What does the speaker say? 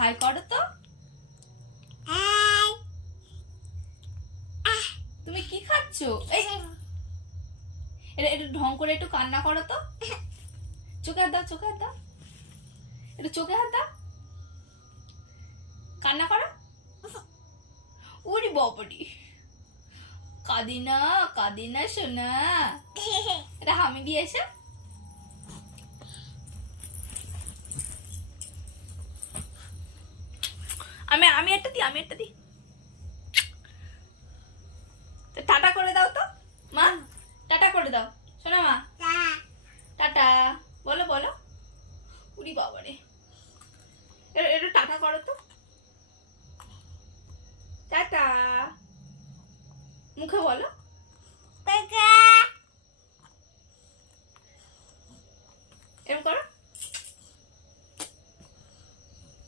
High করো তো। তুমি কি খাচ্ছ? এই একটু ঢং করে একটু কান্না করো তো। চোখে হাত দাও, চোখে হাত দাও, একটু চোখে হাত দাও, কান্না করো। উরি বাবারি, কাঁদিনা কাঁদিনা সোনা। এটা হামি দিয়ে এসে। আমি একটা দিই, আমি একটা দিই। টাটা করে দাও তো মা, টাটা করে দাও শোনা মা, টাটা বলো বলো। উরি বাবারে, একটু টাটা করো তো, টাটা মুখে বলো।